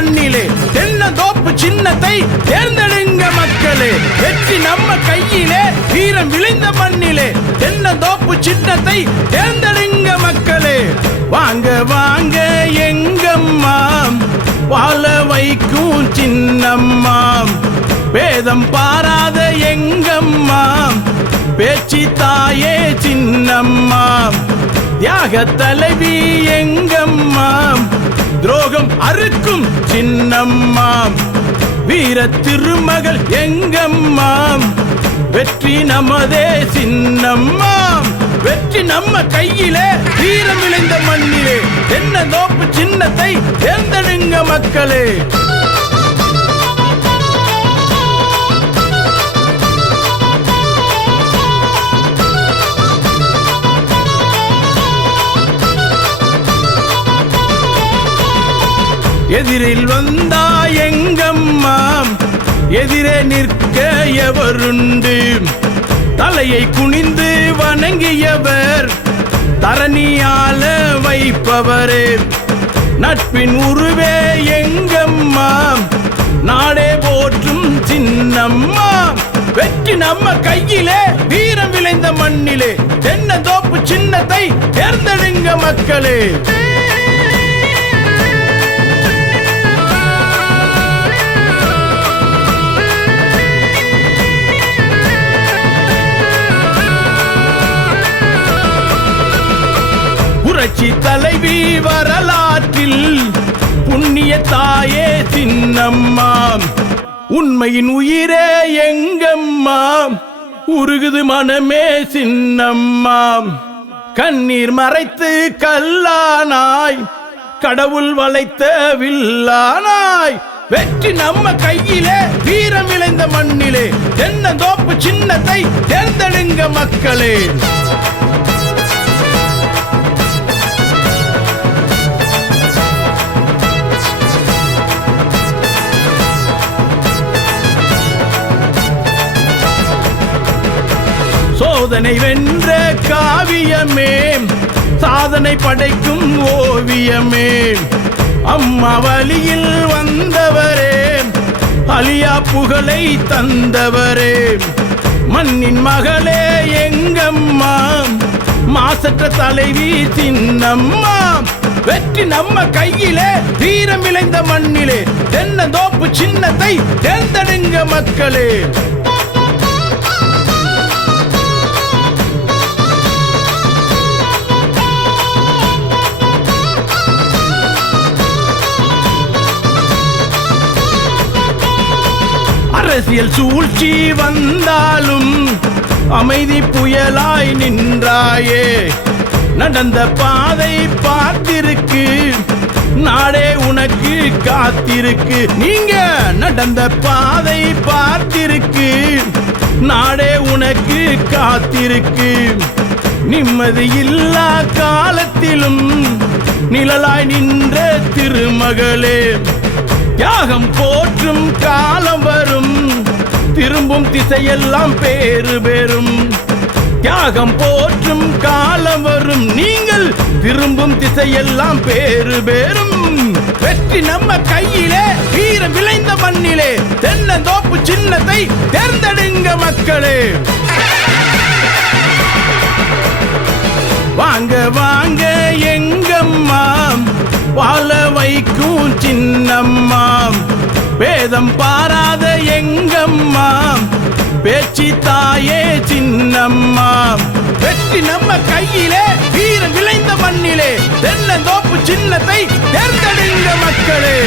மண்ணிலே தென்னந்தோப்பு சின்னத்தை தேர்ந்தெடுங்க மக்களே. வெற்றி நம்ம கையிலே, வீரம் விளைந்த மண்ணிலே தென்னந்தோப்பு சின்னத்தை தேர்ந்தெடுங்க மக்களே. வாங்க வாங்க எங்கம்மாம், வாழ வைக்கும் சின்னம்மாம், வேதம் பாராத எங்கம்மாம், பேச்சு தாயே சின்னம்மாம், தியாக தலைவி எங்கம்மாம், துரோகம் அறுக்கும் சின்னம்மாம், வீர திருமகள் எங்கம்மாம், வெற்றி நமதே சின்னம்மாம். வெற்றி நம்ம கையிலே, வீரம் விளைந்த மண்ணிலே தென்னந்தோப்பு சின்னத்தை தேர்ந்தெடுங்க மக்களே. எதிரில் வந்தா எங்கம்மாம், எதிரே நிற்க எவருண்டு, தலையை குனிந்து வணங்கியவர் தரணியால வைப்பவரே. நட்பின் உருவே எங்கம்மாம், நாடே போற்றும் சின்னம்மாம், வெற்றி நம்ம கையிலே, வீரம் விளைந்த மண்ணிலே தென்னந்தோப்பு சின்னத்தை தேர்ந்தெடுங்க மக்களே. புரட்சி தலைவி வரலாற்றில் புண்ணிய தாயே சின்னம்மாம், உண்மையின் உயிரே எங்கம்மாம், உருகுது மனமே சின்னம்மாம், கண்ணீர் மறைத்து கல்லானாய், கடவுள் வளைத்த வில்லானாய், வெற்றி நம்ம கையிலே, வீரம் விளைந்த மண்ணிலே தென்னந்தோப்பு சின்னத்தை தேர்ந்தெடுங்க மக்களே. சோதனை வென்ற காவியமே, சாதனை படைக்கும் ஓவியமே, அம்மா வழியில் வந்தவரே, அலியா புகழை தந்தவரே, மண்ணின் மகளே எங்கம்மா, மாசற்ற தலைவி சின்னம்மா, வெற்றி நம்ம கையிலே, வீரம் விளைந்த மண்ணிலே தென்னந்தோப்பு சின்னத்தை தேர்ந்தெடுங்க மக்களே. அரசியல் சூழ்ச்சி வந்தாலும் அமைதி புயலாய் நின்றாயே, நடந்த பாதை பார்த்திருக்கு, நாடே உனக்கு காத்திருக்கு. நீங்க நடந்த பாதை பார்த்திருக்கு, நாடே உனக்கு காத்திருக்கு. நிம்மதி இல்லா காலத்திலும் நிழலாய் நின்ற திருமகளே, தியாகம் போற்றும் காலம் வரும், திரும்பும் திசையெல்லாம் பேறு பெறும். தியாகம் போற்றும் காலம் வரும், நீங்கள் திரும்பும் திசையெல்லாம் பேறு பெறும். வெற்றி நம்ம கையிலே, வீரம் விளைந்த மண்ணிலே தென்னந்தோப்பு சின்னத்தை தேர்ந்தெடுங்க மக்களே. வாங்க வாங்க எங்கம்மாம், வாழ வைக்கும் சின்னம்மாம், வேதம் பாராத எங்கம்மாம், பேச்சு தாயே சின்னம்மாம், வெற்றி நம்ம கையிலே, வீரம் விளைந்த மண்ணிலே தென்னந்தோப்பு சின்னத்தை தேர்ந்தெடுங்க மக்களே.